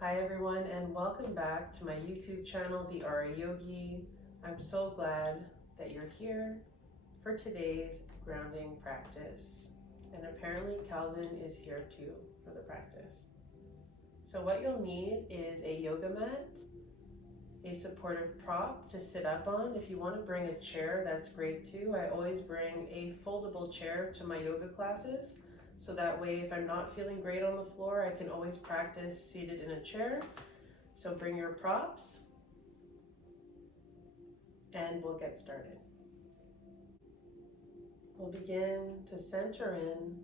Hi everyone, and welcome back to my YouTube channel, the RA Yogi. I'm so glad that you're here for today's grounding practice. And apparently Calvin is here too for the practice. So what you'll need is a yoga mat, a supportive prop to sit up on. If you want to bring a chair, that's great too. I always bring a foldable chair to my yoga classes. So that way, if I'm not feeling great on the floor, I can always practice seated in a chair. So bring your props and we'll get started. We'll begin to center in,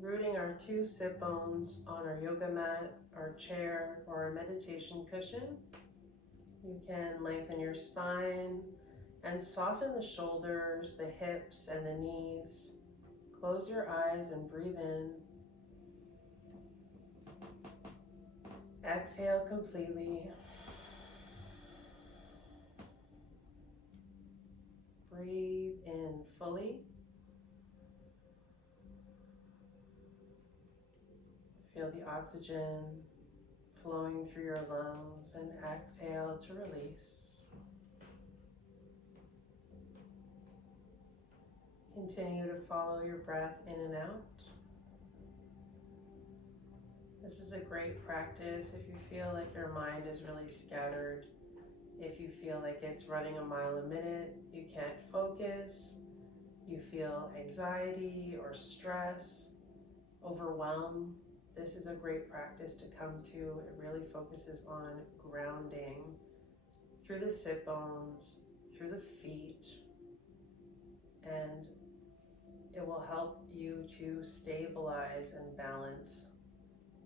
rooting our two sit bones on our yoga mat, our chair, or our meditation cushion. You can lengthen your spine and soften the shoulders, the hips, and the knees. Close your eyes and breathe in. Exhale completely. Breathe in fully. Feel the oxygen flowing through your lungs, and exhale to release. Continue to follow your breath in and out. This is a great practice if you feel like your mind is really scattered, if you feel like it's running a mile a minute, you can't focus, you feel anxiety or stress, overwhelm. This is a great practice to come to. It really focuses on grounding through the sit bones, through the feet, and it will help you to stabilize and balance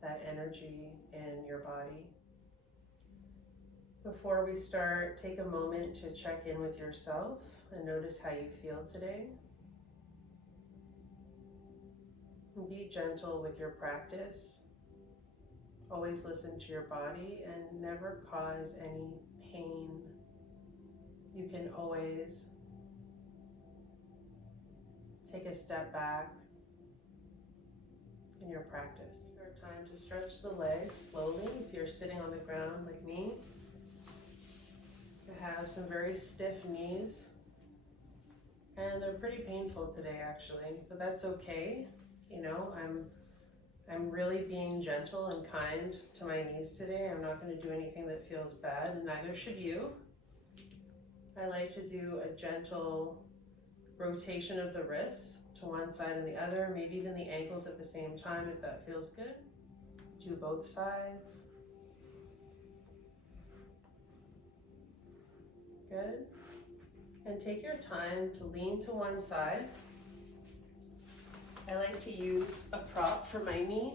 that energy in your body. Before we start, take a moment to check in with yourself and notice how you feel today. Be gentle with your practice. Always listen to your body and never cause any pain. You can always take a step back in your practice. It's our time to stretch the legs slowly. If you're sitting on the ground like me, I have some very stiff knees and they're pretty painful today actually, but that's okay. You know, I'm really being gentle and kind to my knees today. I'm not going to do anything that feels bad, and neither should you. I like to do a gentle rotation of the wrists to one side and the other, maybe even the ankles at the same time if that feels good. Do both sides. Good. And take your time to lean to one side. I like to use a prop for my knee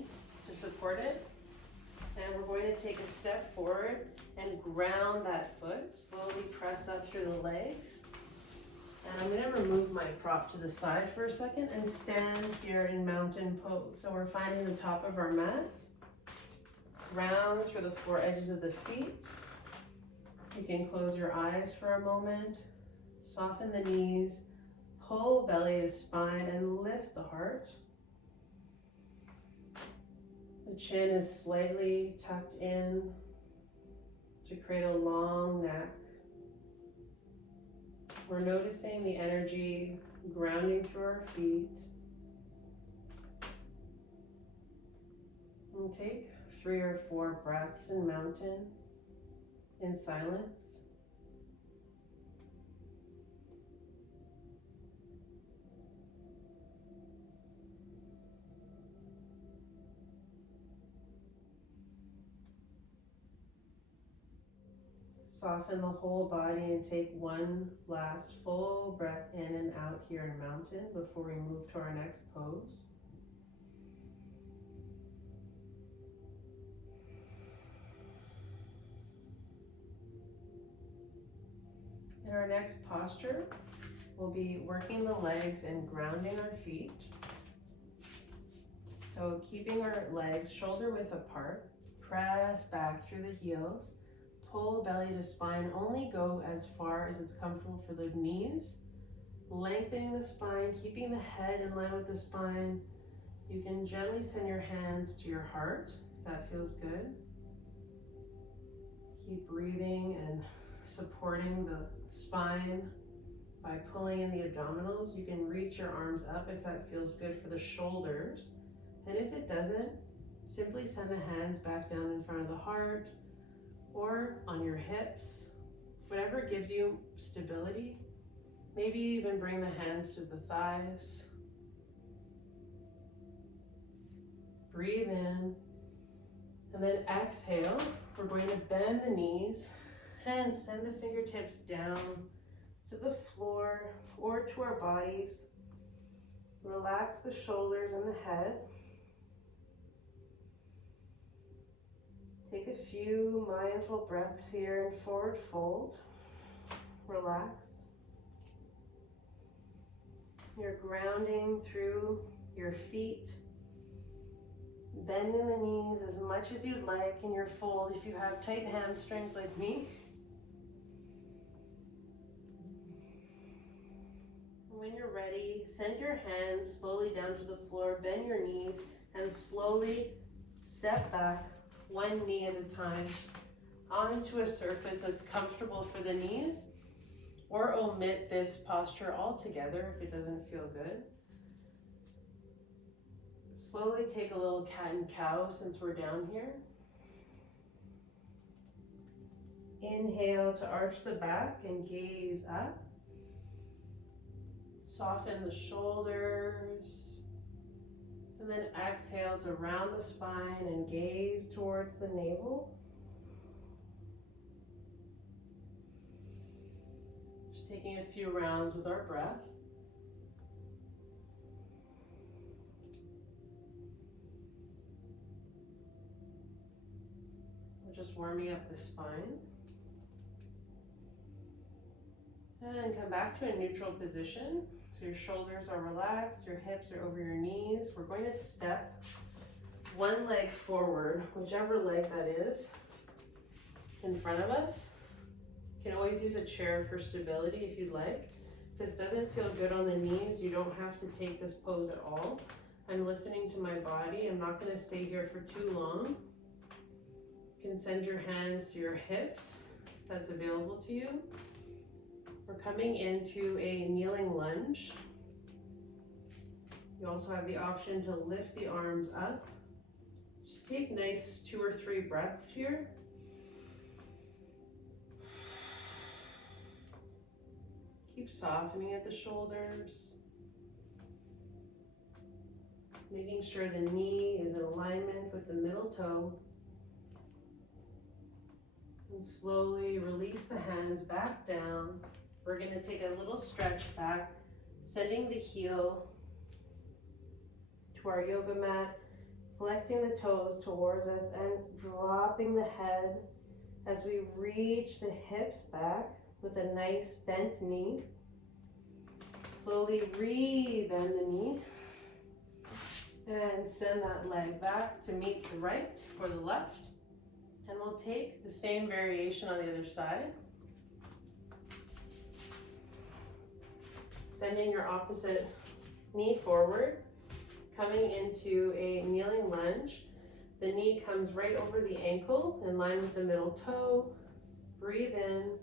to support it. And we're going to take a step forward and ground that foot. Slowly press up through the legs. And I'm going to remove my prop to the side for a second and stand here in mountain pose. So we're finding the top of our mat. Round through the four edges of the feet. You can close your eyes for a moment. Soften the knees. Pull belly to spine and lift the heart. The chin is slightly tucked in to create a long neck. We're noticing the energy grounding through our feet. And take 3 or 4 breaths in mountain in silence. Soften the whole body and take one last full breath in and out here in mountain before we move to our next pose. In our next posture, we'll be working the legs and grounding our feet. So keeping our legs shoulder width apart, press back through the heels. Pull belly to spine, only go as far as it's comfortable for the knees. Lengthening the spine, keeping the head in line with the spine. You can gently send your hands to your heart, if that feels good. Keep breathing and supporting the spine by pulling in the abdominals. You can reach your arms up if that feels good for the shoulders. And if it doesn't, simply send the hands back down in front of the heart or on your hips, whatever gives you stability. Maybe even bring the hands to the thighs. Breathe in, and then exhale. We're going to bend the knees and send the fingertips down to the floor or to our bodies. Relax the shoulders and the head. Take a few mindful breaths here in forward fold. Relax. You're grounding through your feet, bending the knees as much as you'd like in your fold if you have tight hamstrings like me. When you're ready, send your hands slowly down to the floor, bend your knees, and slowly step back one knee at a time onto a surface that's comfortable for the knees, or omit this posture altogether if it doesn't feel good. Slowly take a little cat and cow since we're down here. Inhale to arch the back and gaze up. Soften the shoulders. And then exhale to round the spine and gaze towards the navel. Just taking a few rounds with our breath. We're just warming up the spine. And come back to a neutral position. So your shoulders are relaxed, your hips are over your knees. We're going to step one leg forward, whichever leg that is, in front of us. You can always use a chair for stability if you'd like. If this doesn't feel good on the knees, you don't have to take this pose at all. I'm listening to my body. I'm not going to stay here for too long. You can send your hands to your hips if that's available to you. We're coming into a kneeling lunge. You also have the option to lift the arms up. Just take nice 2 or 3 breaths here. Keep softening at the shoulders. Making sure the knee is in alignment with the middle toe. And slowly release the hands back down. We're going to take a little stretch back, sending the heel to our yoga mat, flexing the toes towards us and dropping the head as we reach the hips back with a nice bent knee. Slowly re-bend the knee and send that leg back to meet the right or the left. And we'll take the same variation on the other side. Sending your opposite knee forward, coming into a kneeling lunge. The knee comes right over the ankle in line with the middle toe. Breathe in,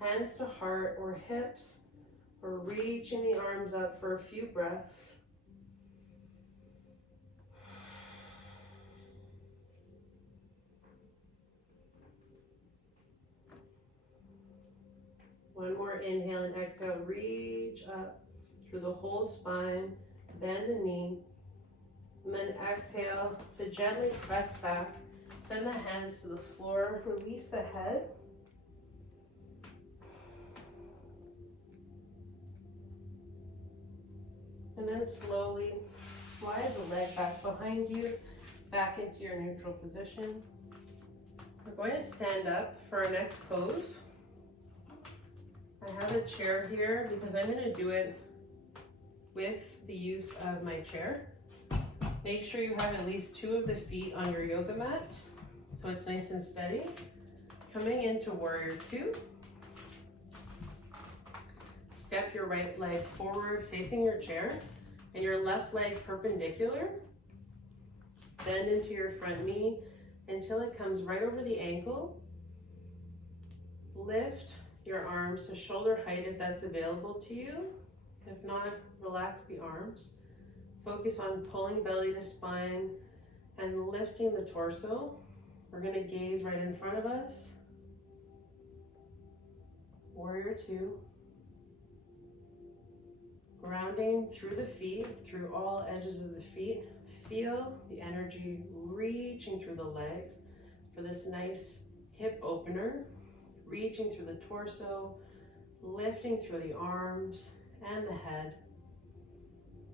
hands to heart or hips. We're reaching the arms up for a few breaths. One more inhale and exhale, reach up through the whole spine, bend the knee, and then exhale to gently press back, send the hands to the floor, release the head. And then slowly slide the leg back behind you, back into your neutral position. We're going to stand up for our next pose. I have a chair here because I'm going to do it with the use of my chair. Make sure you have at least 2 of the feet on your yoga mat so it's nice and steady. Coming into Warrior 2. Step your right leg forward facing your chair and your left leg perpendicular. Bend into your front knee. until it comes right over the ankle. Lift your arms to shoulder height if that's available to you. If not, relax the arms. Focus on pulling belly to spine and lifting the torso. We're going to gaze right in front of us. Warrior two. Grounding through the feet, through all edges of the feet. Feel the energy reaching through the legs for this nice hip opener. Reaching through the torso, lifting through the arms and the head.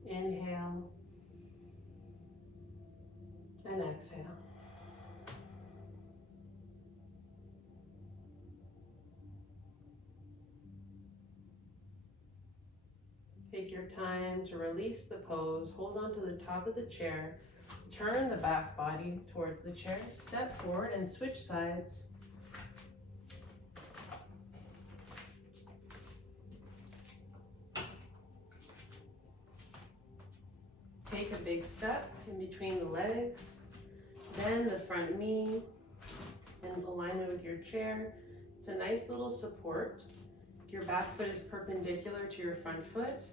Inhale and exhale. Take your time to release the pose. Hold on to the top of the chair. Turn the back body towards the chair. Step forward and switch sides. Take a big step in between the legs. Bend the front knee in alignment with your chair. It's a nice little support. Your back foot is perpendicular to your front foot.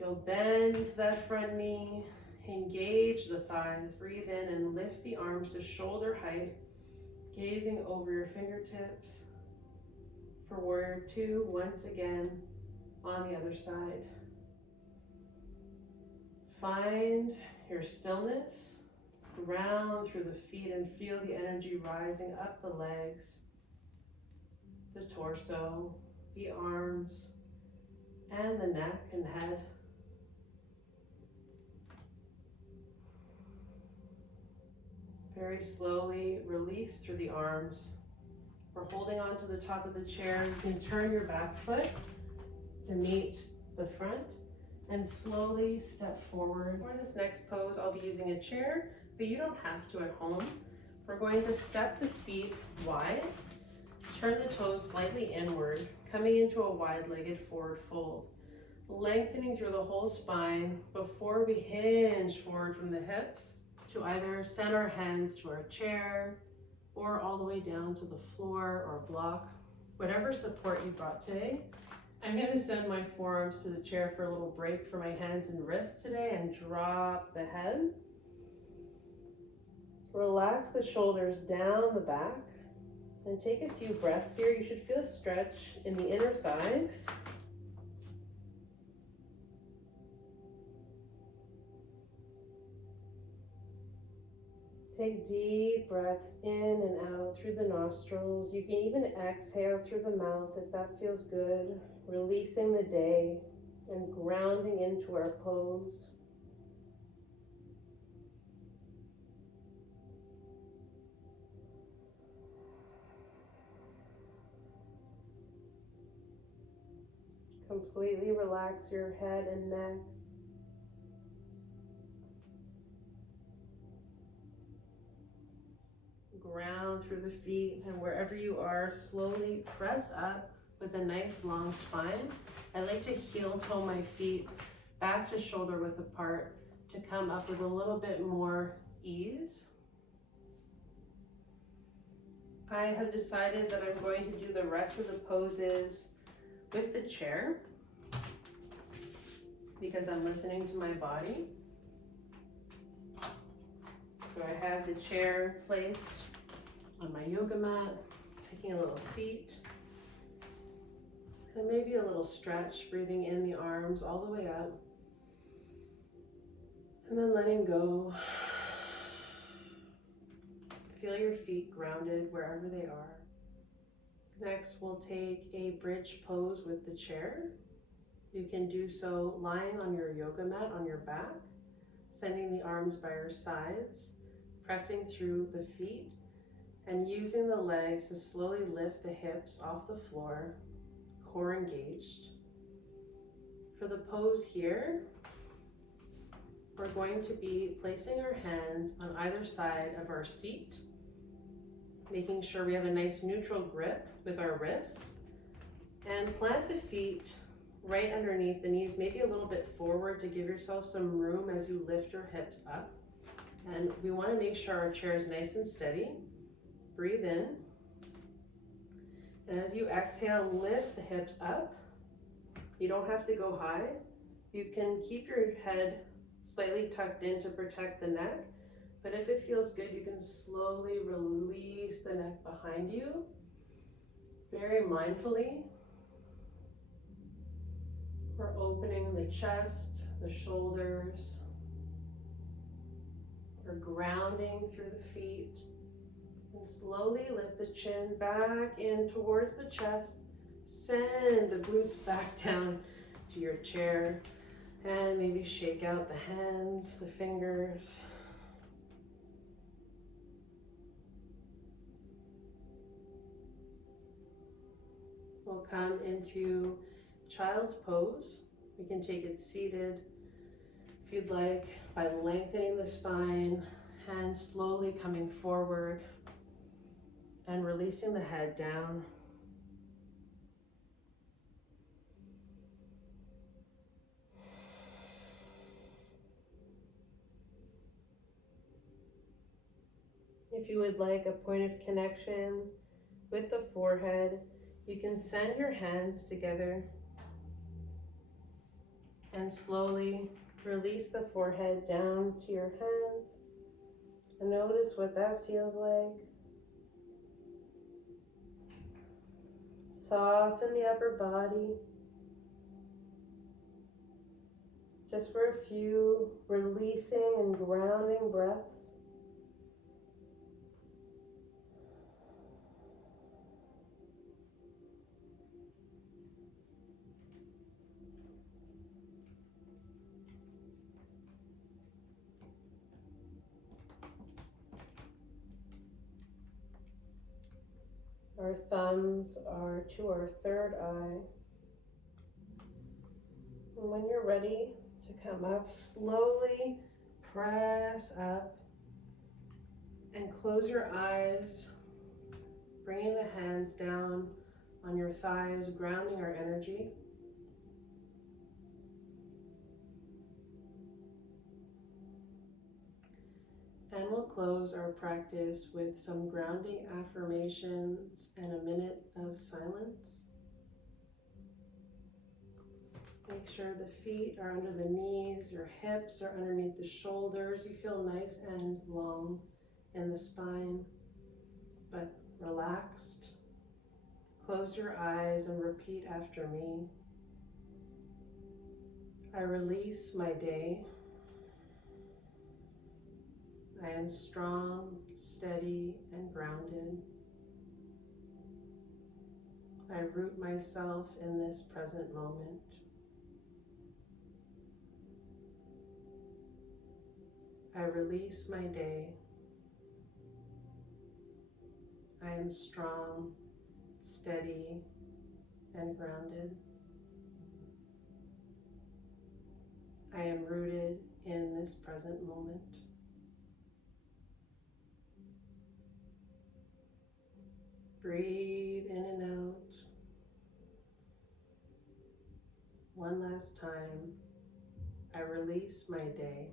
You'll bend that front knee, engage the thighs, breathe in and lift the arms to shoulder height, gazing over your fingertips. For warrior two, once again, on the other side. Find your stillness, ground through the feet and feel the energy rising up the legs, the torso, the arms, and the neck and head. Very slowly release through the arms. We're holding on to the top of the chair. You can turn your back foot to meet the front and slowly step forward. For this next pose, I'll be using a chair, but you don't have to at home. We're going to step the feet wide, turn the toes slightly inward, coming into a wide-legged forward fold, lengthening through the whole spine before we hinge forward from the hips to either send our hands to our chair or all the way down to the floor or block, whatever support you brought today. I'm going to send my forearms to the chair for a little break for my hands and wrists today and drop the head. Relax the shoulders down the back and take a few breaths here. You should feel a stretch in the inner thighs. Take deep breaths in and out through the nostrils. You can even exhale through the mouth if that feels good. Releasing the day and grounding into our pose. Completely relax your head and neck. Ground through the feet, and wherever you are, slowly press up with a nice long spine. I like to heel toe my feet back to shoulder width apart to come up with a little bit more ease. I have decided that I'm going to do the rest of the poses with the chair because I'm listening to my body. So I have the chair placed on my yoga mat, taking a little seat, and maybe a little stretch, breathing in the arms all the way up, and then letting go. Feel your feet grounded wherever they are. Next, we'll take a bridge pose with the chair. You can do so lying on your yoga mat on your back, sending the arms by your sides, pressing through the feet, and using the legs to slowly lift the hips off the floor, core engaged. For the pose here, we're going to be placing our hands on either side of our seat, making sure we have a nice neutral grip with our wrists, and plant the feet right underneath the knees, maybe a little bit forward to give yourself some room as you lift your hips up. And we want to make sure our chair is nice and steady. Breathe in. And as you exhale, lift the hips up. You don't have to go high. You can keep your head slightly tucked in to protect the neck. But if it feels good, you can slowly release the neck behind you. Very mindfully. We're opening the chest, the shoulders. We're grounding through the feet. And slowly lift the chin back in towards the chest. Send the glutes back down to your chair. And maybe shake out the hands, the fingers. We'll come into child's pose. We can take it seated if you'd like, by lengthening the spine, hands slowly coming forward and releasing the head down. If you would like a point of connection with the forehead, you can send your hands together and slowly release the forehead down to your hands. And notice what that feels like. Soften the upper body. Just for a few releasing and grounding breaths. Our thumbs are to our third eye. And when you're ready to come up, slowly press up and close your eyes, bringing the hands down on your thighs, grounding our energy. And we'll close our practice with some grounding affirmations and a minute of silence. Make sure the feet are under the knees, your hips are underneath the shoulders. You feel nice and long in the spine, but relaxed. Close your eyes and repeat after me. I release my day. I am strong, steady, and grounded. I root myself in this present moment. I release my day. I am strong, steady, and grounded. I am rooted in this present moment. Breathe in and out. One last time. I release my day.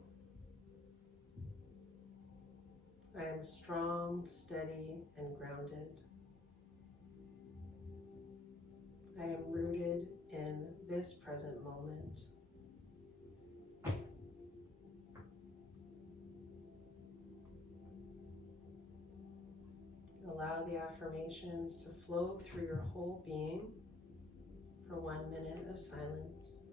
I am strong, steady, and grounded. I am rooted in this present moment. Allow the affirmations to flow through your whole being for 1 minute of silence.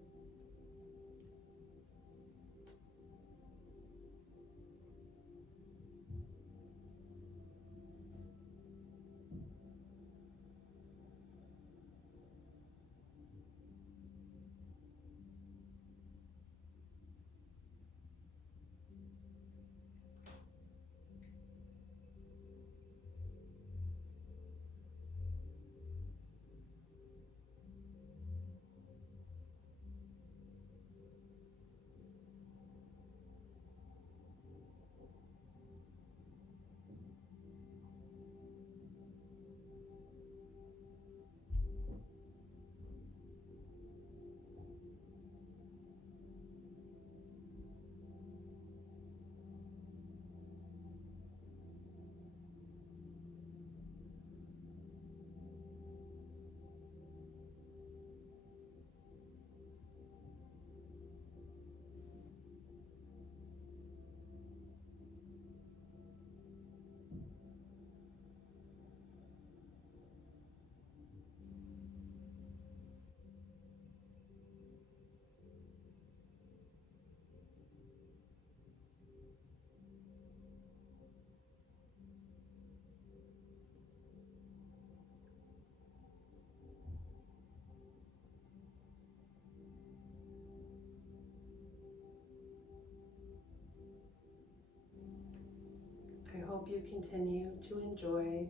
hope you continue to enjoy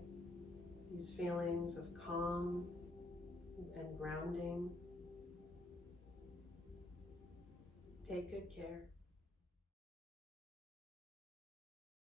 these feelings of calm and grounding. Take good care.